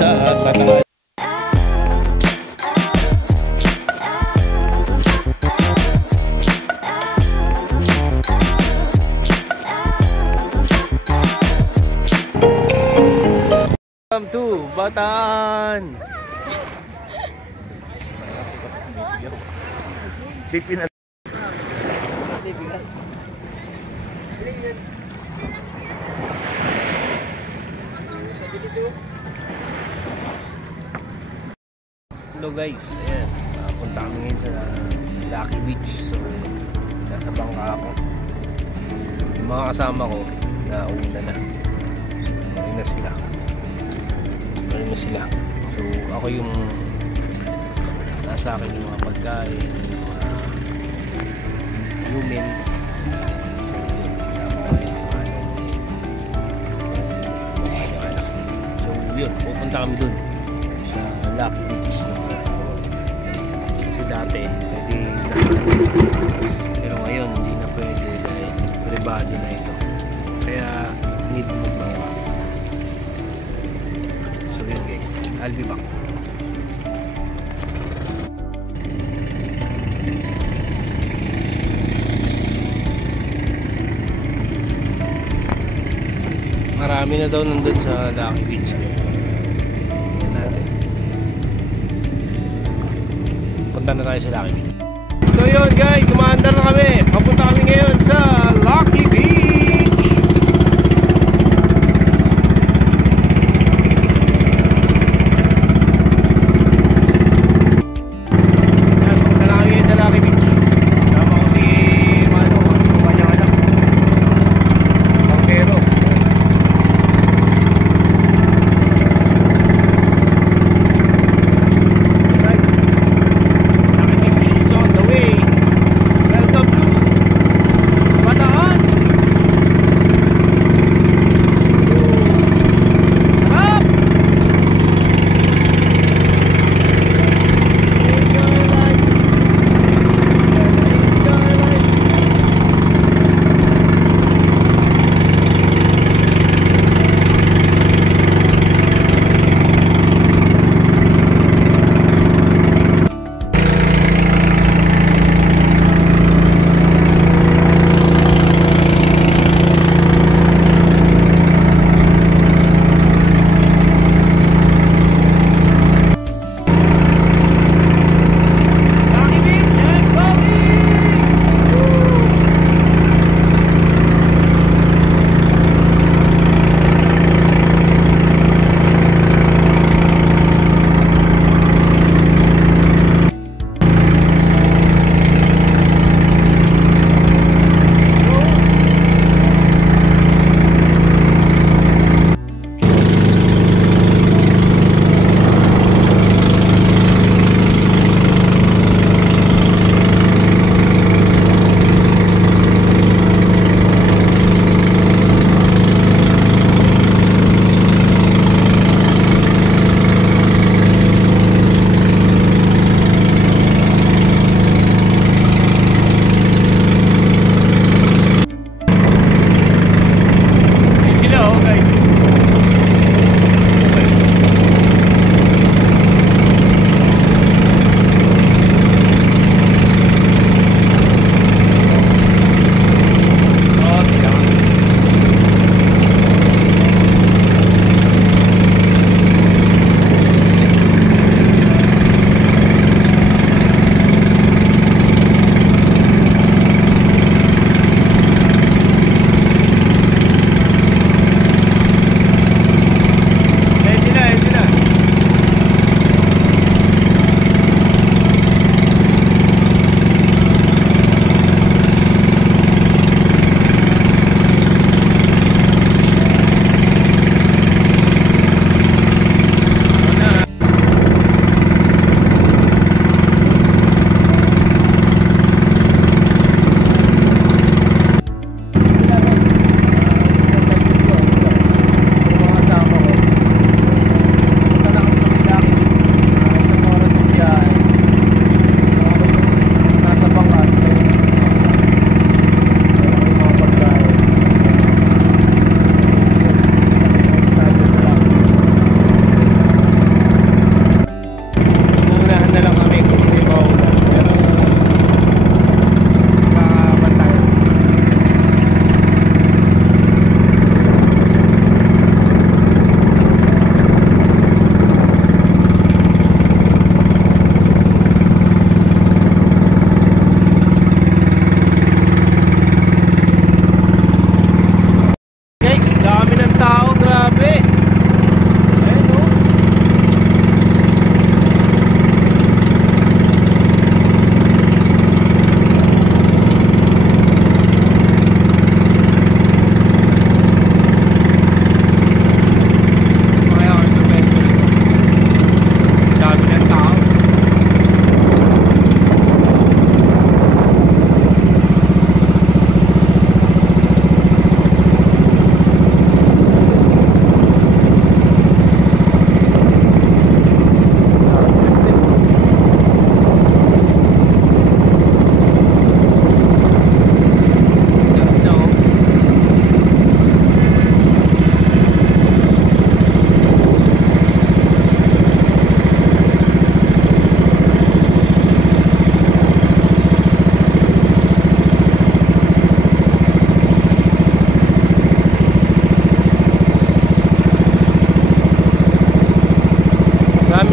sa Batangas. Welcome to Bataan. Bipin at hello guys, ayan, punta kami ngayon sa Lucky Beach. So nasa bangka ako, yung mga kasama ko nauna na, marami na sila. So ako yung nasa akin yung mga pagkain, yung mga lumen. So yun, pupunta kami dun sa Lucky Beach. Kasi dati pwede na, pero ngayon hindi na pwede dahil privado na ito, kaya need magbangka. So yun guys, I'll be back. Marami na daw nandun sa Lucky Beach. Yan natin. Punta na tayo sa Lucky Beach. So yun guys, umaandar na kami. Papunta kami ngayon sa Lucky Beach.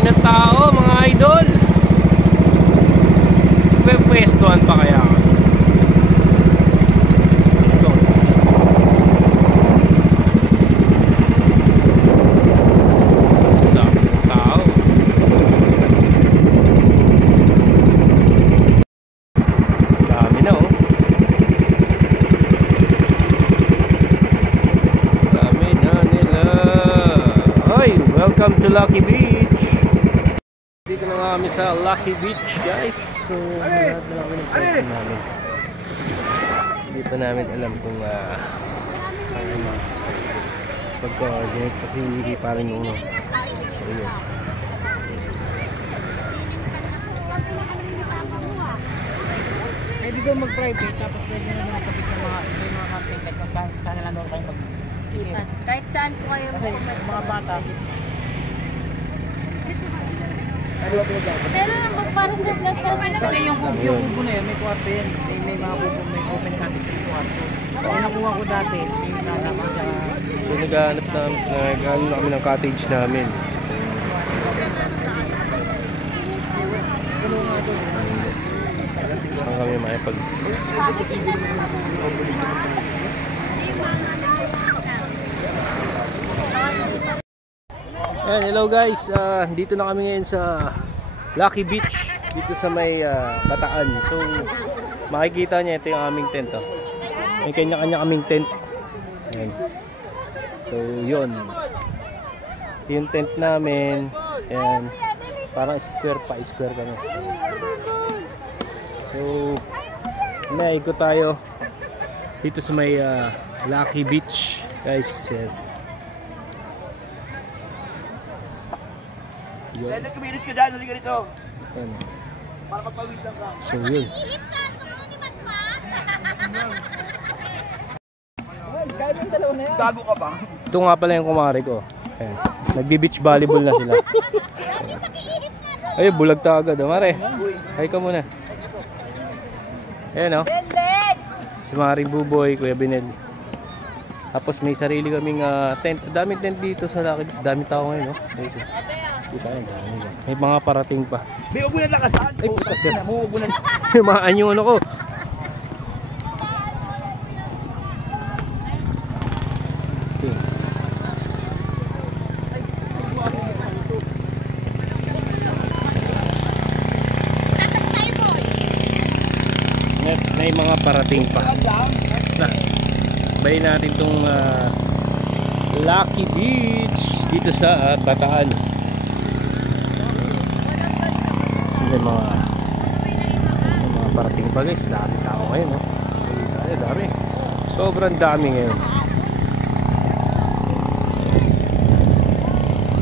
ng tao mga idol. Pwestuhan pa kaya ako. Ito. Dami ng tao. Dami na oh. Dami na nila. Ay, welcome to Lucky Beach. Dito na nga kami sa Lucky Beach guys. So, lahat na namin ang pwesto namin. Hindi pa namin alam kung saan yung mga pag-coordinate kasi hindi pa rin uno. So, yun. Pwede ko mag-private tapos pwede na nakapit ng mga content like kung saan lang doon kayo mag-kita. Kahit saan po kayo Mga bata. pero naman para sa vlog Kasi yung kubo na yun, may kwarto yun. May mga kubo, may open cottage yung kwarto. Yung nakuha ko dati, yung nagama sa... So, naghahanap na kami ng cottage namin. Saan kami makipag... Ayan, hello guys, dito na kami ngayon sa Lucky Beach, dito sa may Bataan. So makikita niya, ito yung aming tent oh. May kanya-kanya kaming tent. Ayan. So yun, yung tent namin. Ayan, parang square kami. So ikot tayo dito sa may Lucky Beach guys. Ayan. Pwede kumilis ka dyan, halika rito. Ayan. Para magpawis lang ka. So yun. Gago ka ba? Ito nga pala yung kumari ko. Ayan. Nagbi-beach volleyball na sila. Ay, bulag ta agad. Mare, hi ka muna. Ayan o. Si Maring Buboy, Kuya Binel. Tapos may sarili kaming tent. Daming tent dito sa Lucky Beach. Daming tao ngayon, no? Kita yan, may mga parating pa. May ugunan lang kasaan. Ay, puta siya. May ugunan. May mga anyono ko. Okay. May mga parating pa. Bayin natin itong Lucky Beach dito sa Bataan. May mga parating pa guys. Dami tao ngayon no? Dami. Sobrang dami ngayon.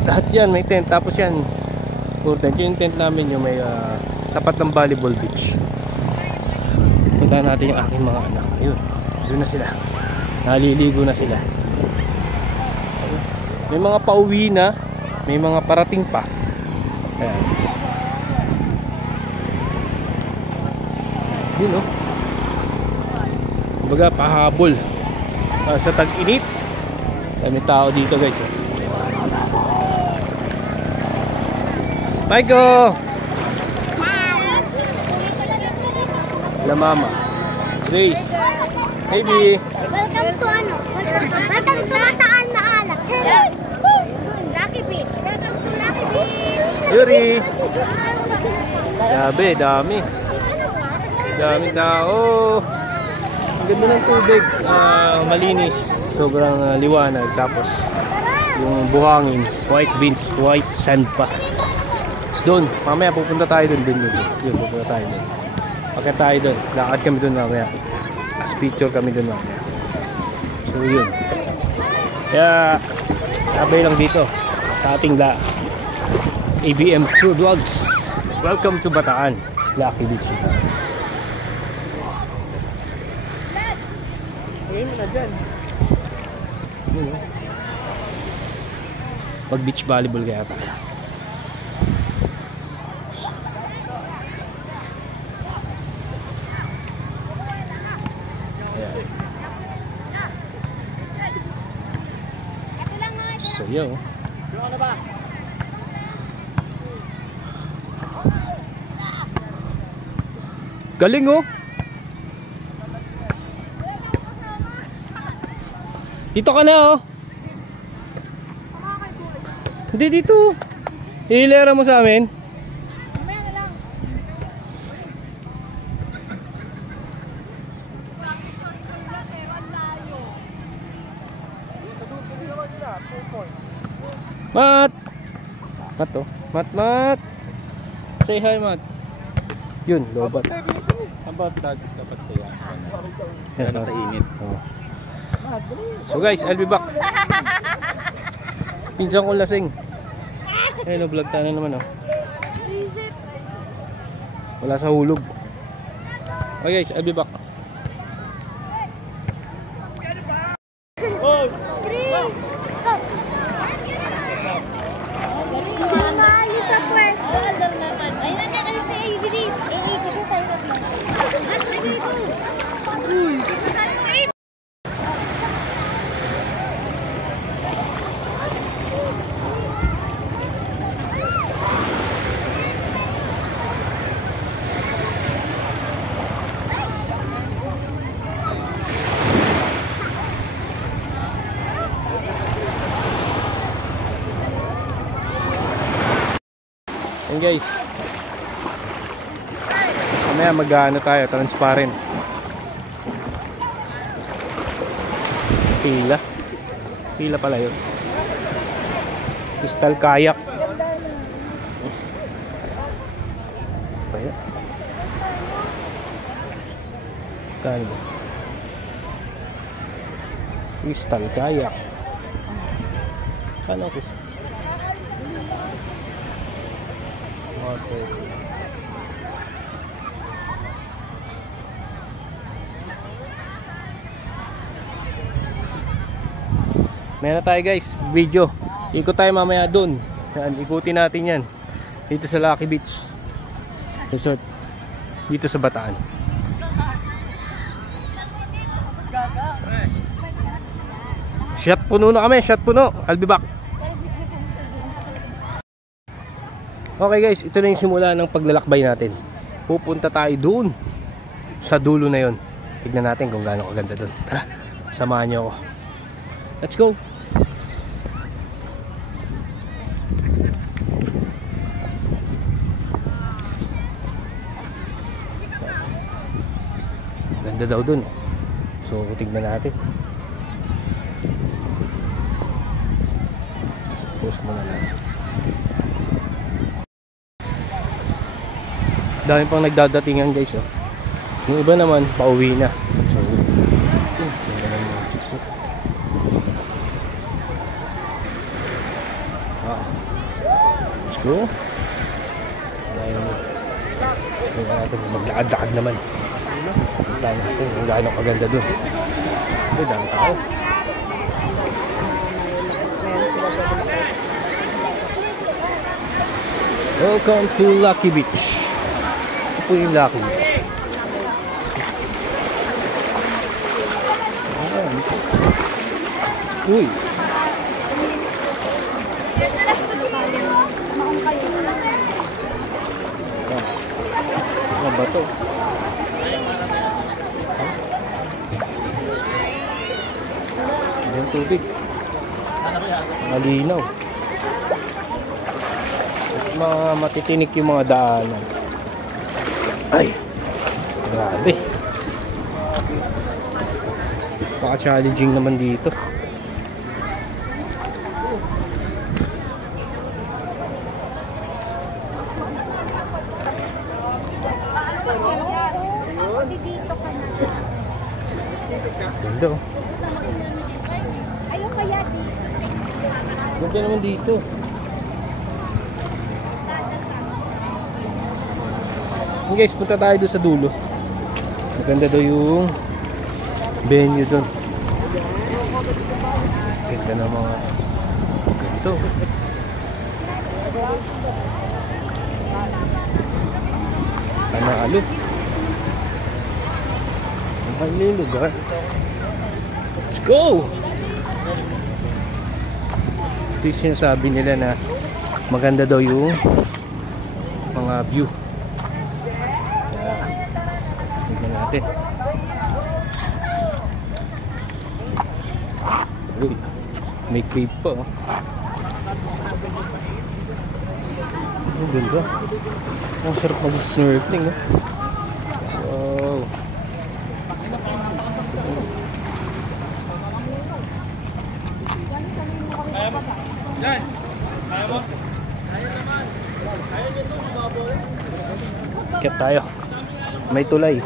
Lahat yan may tent. Tapos yan yung tent namin yung may tapat ng volleyball beach. Punta natin yung aking mga anak. Ayun, doon na sila. Naliligo na sila. May mga pauwi na, may mga parating pa. Ayan. Yun o. Kumbaga pahabol sa tag-init. May tao dito guys. Michael! La mama. Grace. Baby. Welcome to welcome to Bataan na alak. Lucky Beach. Welcome to Lucky Beach. Yuri. Grabe, dami. Dami tao. Ang ganda ng tubig. Malinis. Sobrang liwanag. Tapos yung buhangin. White sand pa. Doon. Mamaya pupunta tayo doon. Yun, pupunta tayo doon. Pagka tayo doon. Lakad kami doon mamaya. As picture kami doon mamaya. So yun. Kaya sabay lang dito sa ating ABM Crew Vlogs. Welcome to Bataan, Lucky Beach. Ngayon mo na dyan. Mag beach volleyball kaya tayo. So yun. Galing oh. Dito ka na oh. Hindi dito. Ihilera mo sa amin. Mat! Mat oh. Mat. Say hi, Mat. Yun, lobat. Dapat kaya. Yan sa init. Oh. So guys, I'll be back. Pinsan ko lasing. Ayun, vlog tayo na naman oh. Wala sa hulog. Okay guys, I'll be back. Oh. 3, go! Maalis sa pwesto. Ayun na kasi sa ABD. ABD tayo kasi. Mas dito. Uy! Yan guys, mamaya mag-ano tayo, transparent. Pila pala yun. Crystal kayak. Kaya kano crystal kayak. Kano ko? Okay. Meron tayo guys, video. Ikot tayo mamaya dun. Yan, ikutin natin yan. Dito sa Lucky Beach Resort. Dito sa Bataan. Shot puno na kami, shot puno. I'll be back. Okay guys, ito na yung simula ng paglalakbay natin. Pupunta tayo dun sa dulo na yon. Tignan natin kung gaano kaganda dun. Tara, samahan niyo ako. Let's go. Ganda daw dun. So, tignan natin. Post muna natin. Dami pang nagdadatingan guys oh. Yung iba naman pauwi na. So let's go. Let's go natin maglakad-lakad naman. Tignan natin kung gaano kaganda dun. Ay, dami tao. Welcome to Lucky Beach. Ito po yung Lucky Beach. Uy. Ano ba ito? Yung tubig. Malinaw. Matitinik yung mga daanan. Ay, grabe. Paka-challenging naman dito. Ganda oh. Ayaw kaya dito. Ganda naman dito. Okay guys, punta tayo doon sa dulo. Maganda daw yung venue doon. Ganda na mga ganito. Panalo. Ang kanilang lugar. Let's go! Ito yung sinasabi nila na maganda daw yung mga view. natin. Uy, may cave pa oh. Ang ganda. Ang sarap mag-snorkeling oh. Wow. Akit tayo. May tulay.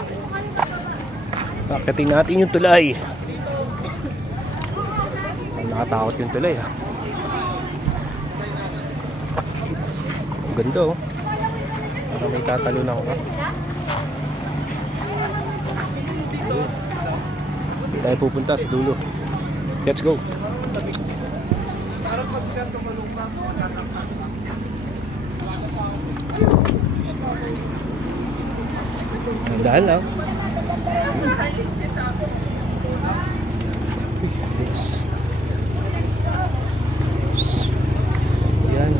Akitin natin yung tulay. Nakatakot yung tulay ha. Ang ganda oh. Parang may tatalunan ko. Hindi tayo pupunta sa dulo. Let's go. Dahil lang. Yes. Yan.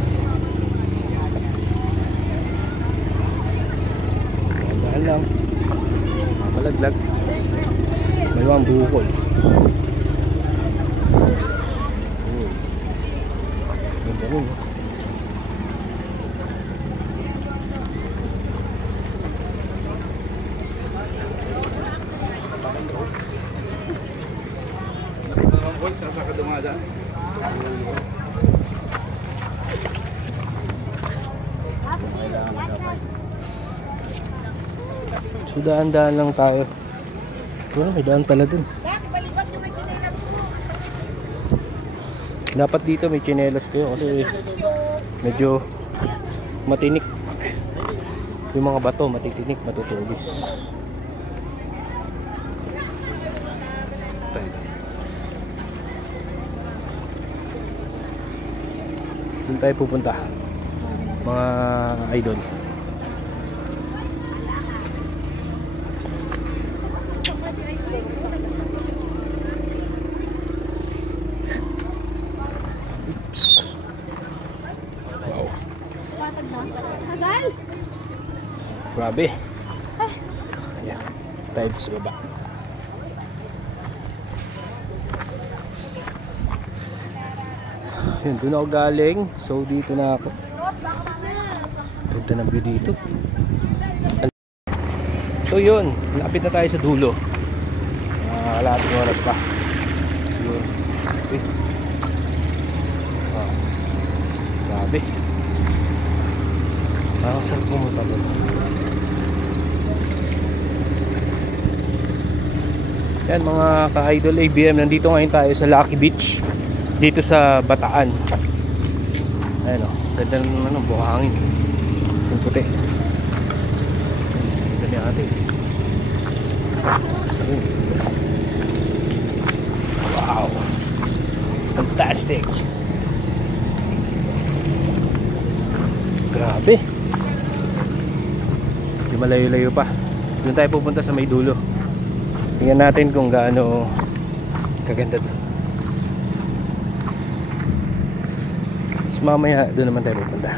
Dahil lang. Malaglag. Malawang bukol. Ganda nun. So daan-daan lang tayo. Wala, may daan pala dun. Dapat dito may tsinelas kayo kasi medyo matinik. Yung mga bato matitinik, matutubis. Doon tayo pupunta mga idol. Oops. Wow. Grabe. Ayan. Tayo sa baba. Yun, doon ako galing. So dito na ako. Ganda ng view dito. So yun, lapit na tayo sa dulo. Kalahating oras pa. Yun. Okay. Grabe. Parang sarap pumunta doon. Yan mga ka-idol ABM, nandito ngayon tayo sa Lucky Beach. Dito sa Bataan. Ayan o, ganda ng ano, buhangin. Yung puti. Ganda niya atin. Wow, fantastic. Grabe. Di malayo-layo pa. Doon tayo pupunta sa may dulo. Tingnan natin kung gaano kaganda doon. So mamaya doon naman tayo pupunta.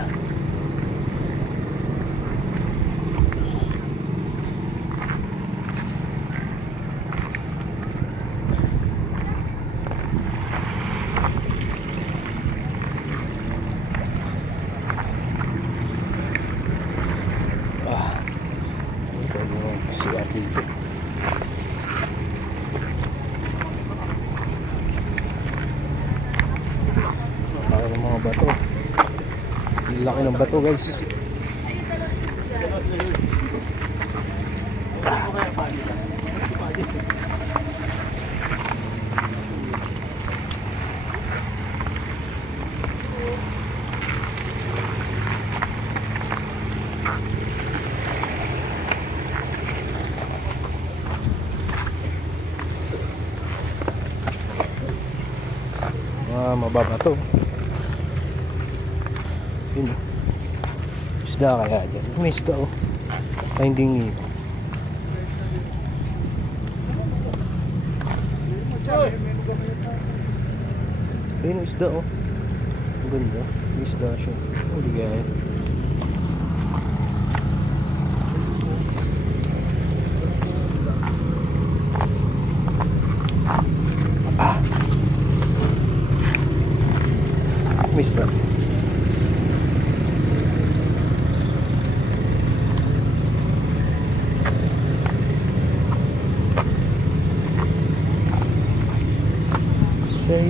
Suat dito. Parang mga bato. Laki ng bato guys. Mababa to. Yun. Isda kaya dyan. May isda oh. Finding nito. Ayun isda oh. Ang ganda. May isda siya. Oh, ligaya.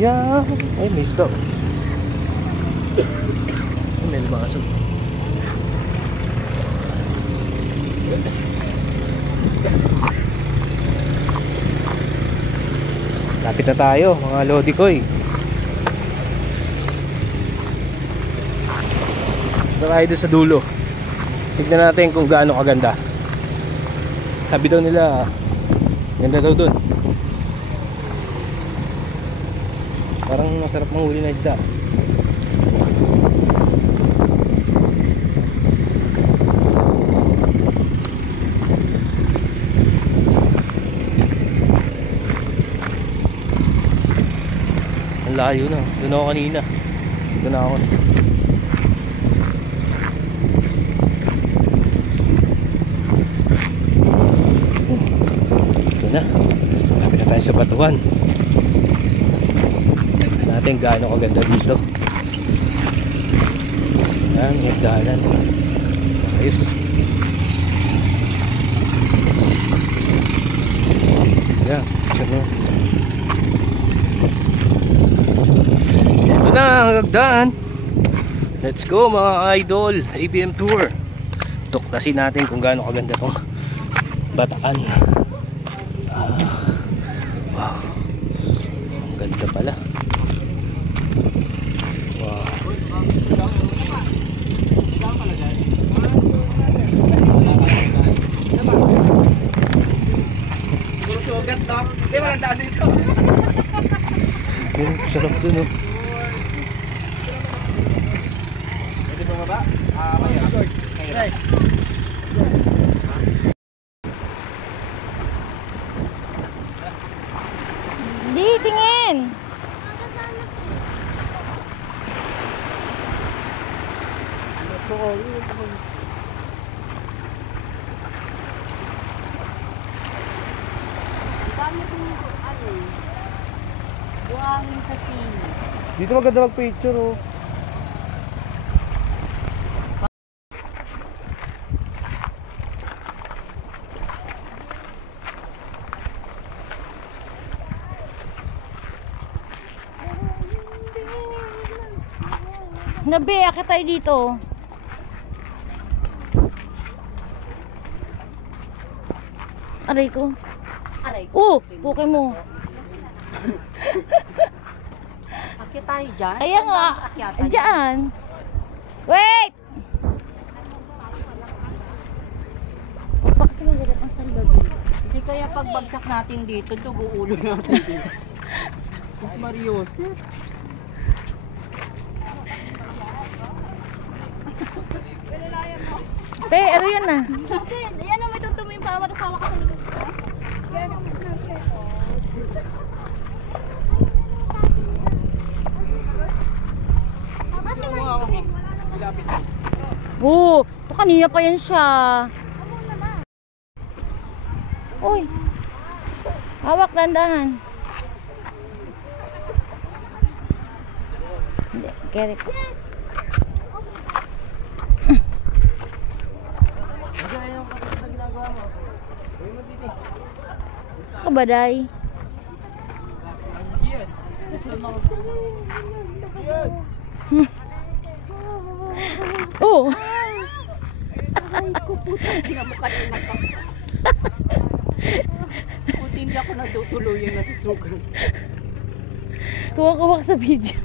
Yeah. Ay, may isda. May lumasok. Lapit na tayo, mga lodi ko eh. Tayo doon sa dulo. Tignan natin kung gaano kaganda. Sabi daw nila, ganda daw doon. Parang masarap manghuli na isda. Ang layo na. Doon ako kanina. Doon ako. Ito na. Lapit na tayo sa batuhan. Natin gaano kaganda dito. Yan, yung dalan. Ayos. Yan, siya mo. Ito na ang hagdan. Let's go mga idol. ABM Tour. Tuklasin natin kung gaano kaganda tong Bataan. Wow. Ang ganda pala. Wow. Sugat to. Hindi mo lang daan dito. Yun, sarap dun oh. Pwede ba ba? Maya. Hey. Di, tingin. Buhangin sa sino. Dito maganda mag-picture oh. Nabi, akit tayo dito. Aray ko. Aray. Puke mo. Akyat tayo dyan. Kaya nga. Akyatan Diyan. Wait! Baka sa mga ang salbabi. Hindi kaya pagbagsak natin dito, dugo ulo natin dito. Mas Mariosep. Pe, ano yan na? Yan ang may tuntumi yung pama, tapos hawak ka sa likod. Ito kanina pa yan siya. Uy. Hawak, dandahan. Hindi, kerek. Kabaday. Oh. Ay, ko puto. Hindi na mukha yung nakap. Puti hindi ako natutuluyang nasusugan. Kuwak-kuwak sa video.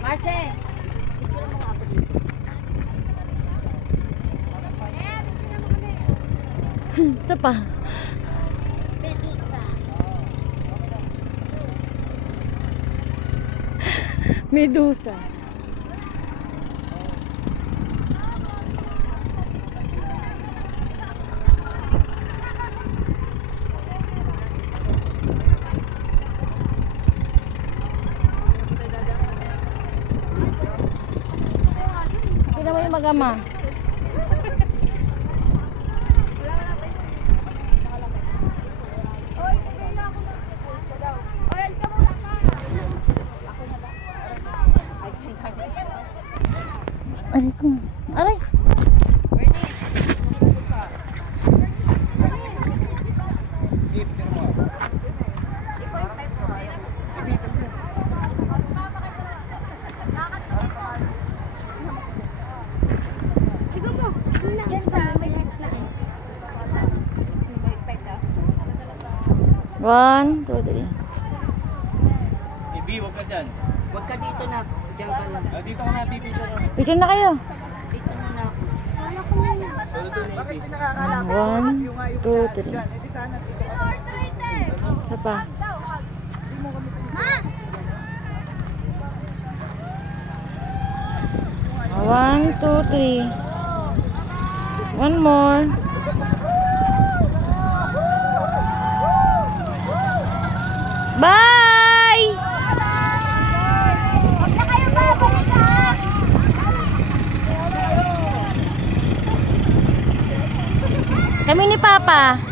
Marce! Isa pa. Medusa. Tignan mo yung magama. 1, 2, 3. Bibi, huwag ka dyan. Huwag ka dito na. Diyan ka lang. Dito ka na, Bibi. Picture na kayo. Dito muna ako. 1, 2, 3. Isa pa. Ma! 1, 2, 3. One more. Bye! Huwag na kayo babalik ha! Kami ni Papa.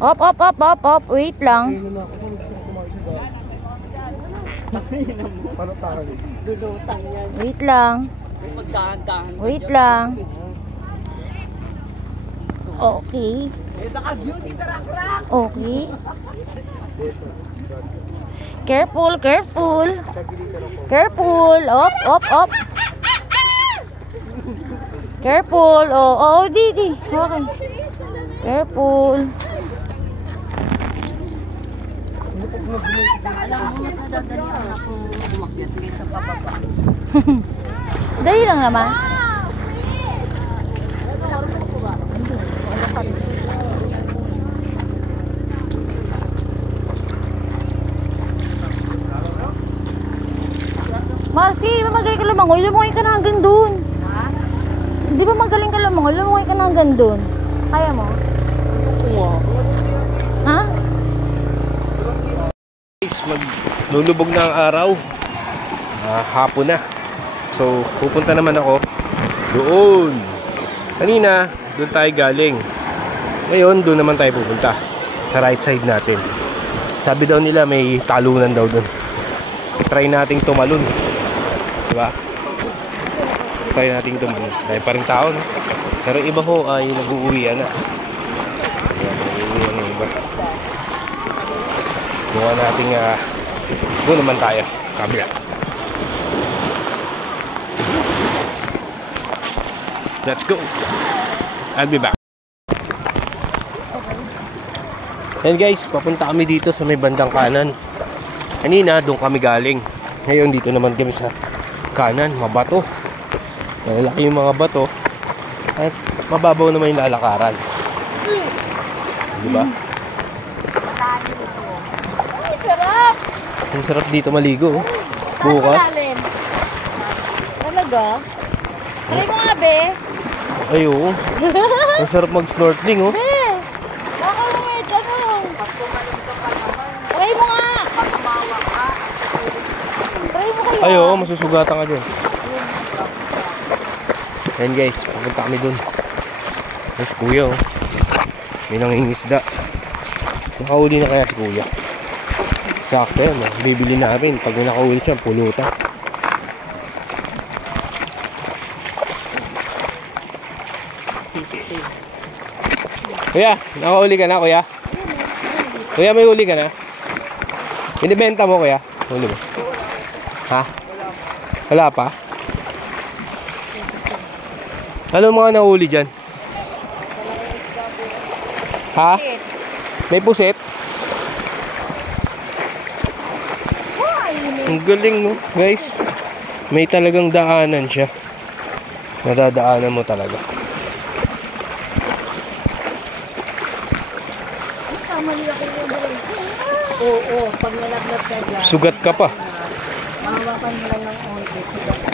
Op, op, op, op, op. Wait lang. Lulutang yan. Wait lang. Magdahan-dahan. Wait lang. Okay. Okay. Careful, careful. Careful. Op, op, op. Careful. Oh, oh, di. Okay. Careful. Alam mo, mas nadadalian ako umakyat kaysa pababa. Dali lang naman. Marcy, magaling ka lumangoy. Lumangoy ka na hanggang dun. Di ba magaling ka lumangoy? Lumangoy ka na hanggang dun. Kaya mo? Ha? Guys, maglulubog na ang araw. Hapon na. So, pupunta naman ako doon. Kanina, doon tayo galing. Ngayon, doon naman tayo pupunta. Sa right side natin. Sabi daw nila may talunan daw doon. Try nating tumalon. Diba? Try nating tumalon. Dahil pa rin tao, no? Pero iba ho ay nag-uuwian na. Ayan, nag-uuwian na iba. Buka nating doon naman tayo. Kabila. Let's go. I'll be back. Yan guys, papunta kami dito sa may bandang kanan. Kanina, doon kami galing. Ngayon, dito naman kami sa kanan. Mabato. Malalaki yung mga bato. At mababaw naman yung lalakaran. Diba? Ay, sarap! Ang sarap dito maligo. Bukas. Talaga? Try mo nga, be. Ay, oo. Ang sarap mag-snorkeling, oh. Be! Baka may tanong. Try mo nga! Try mo kaya. Ay, oo. Masusugatan ka dyan. Ayan guys, pupunta kami dun. Ay, si kuya, oh. May nangingisda. Nakauli na kaya si kuya. Sakto yan, oh. Bibili namin. Pag may nakauli siya, pulutan. Kuya, nakauli ka na, kuya? Kuya, may huli ka na? Binibenta mo, kuya? Huli mo? Ha? Wala pa? Ano mga nahuli dyan? Ha? May pusit? Ang galing, no? Guys, may talagang daanan siya. Nadadaanan mo talaga. Oo, pag nalaglag ka dyan. Sugat ka pa. Mahawakan mo lang ng onte. Sugat ka.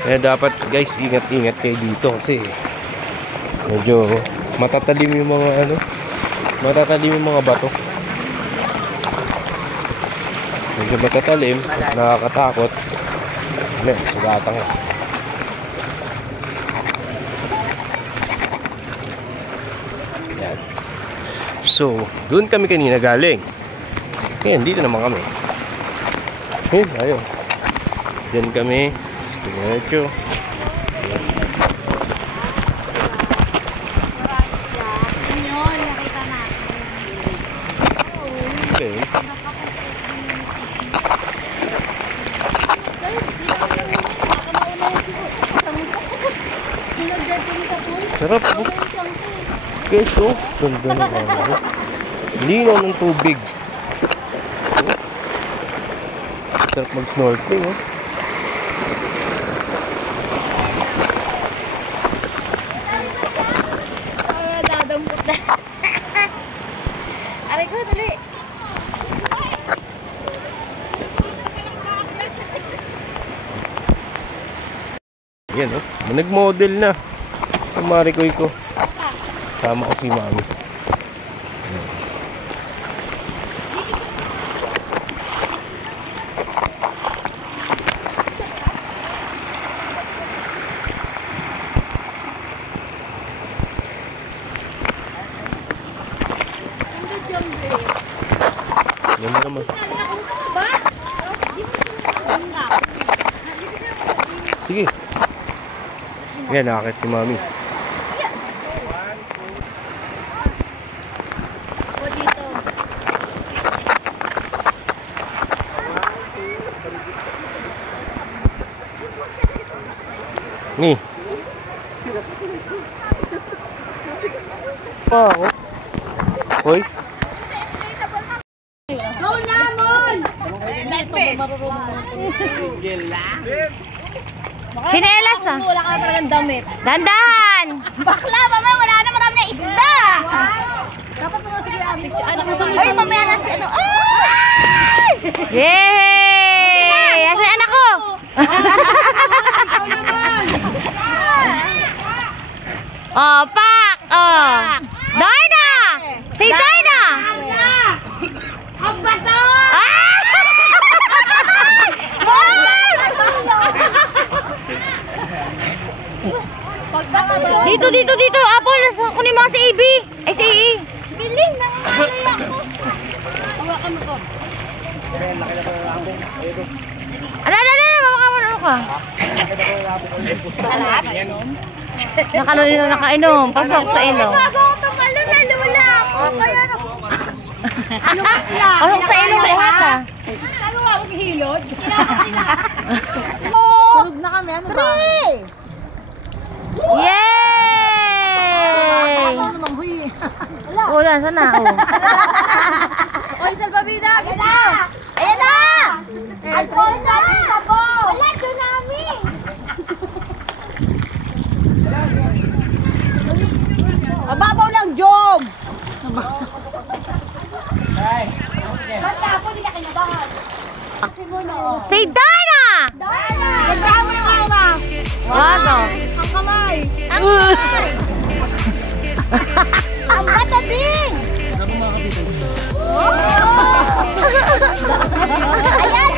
Kaya dapat guys, ingat-ingat kayo dito kasi medyo matatalim yung mga ano, matatalim yung mga bato. Medyo matatalim, nakakatakot. Ano, sugatan ka. Yan. So, doon kami kanina galing. Ayan, dito naman kami. Ayan, ayun. Diyan kami. Diretso. Yun, nakita natin. Okay. Sarap po. Guys, oh. Ganda ng ano. Linaw ng tubig. Oh. Sarap mag-snorkeling, oh. Dadampot na. Aray ko, dali. Yan, oh. Nag-model na. Ang marikoy ko. Sama ko si Mami. Yan na naman. Sige. Yan, nakakit si Mami. Ako dito. Ni. Oh. Hoy. Chinelas ah. Wala ka na talagang damit. Dandahan! Bakla, mama, wala na marami na isda. Dapat mga sige ate. Ano ko sa Ay, mamaya na si ano. Ay! Yay! Asan yung anak ko? Oh, pak! Oh. Darna! Si Darna! Ang bato! Ah! Dito, dito, dito. Apple, kunin mo si AB. Ay, si EE. Biling, nangangalay ako. Ala, ala, ala. Makawan ano ka? Nakaluli na nakainom. Pasok sa ilong. Nagagawang pala, nalula ako. Kaya na. Pasok sa ilong lahat ah. Ano nga, maghilod? Tulog na kami. Ano ba? Yay! Ano namang huy? Wala, sana oh. Oy, salbabida! Ayan na! Ayan na! Alcohol na rin ako! Wala, tsunami! Mababaw lang, Jom! Basta ako, hindi ka kinabahan. Si Darna! Ganda mo yung awa! Ano? Ang kamay! Ang kamay! Ang bata din! Ayan!